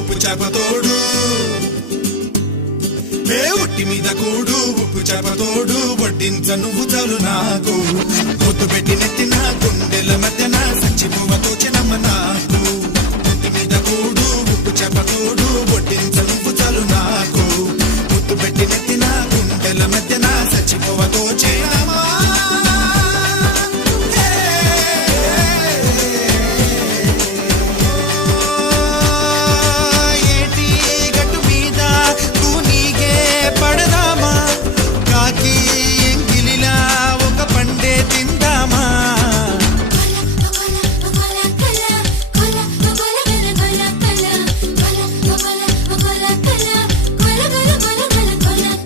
ఉప్పు చేపతోడు ఏ ఒట్టి మీద కూడు ఉప్పు చేపతోడు వడ్డించ నువ్వు చాలు నాకు ముద్దు పెట్టి నెత్తిన గుండెల మధ్యన సచ్చిపోవ తోచినమ్మ నాకు ఒట్టి మీద కూడు ఉప్పు చేపతోడు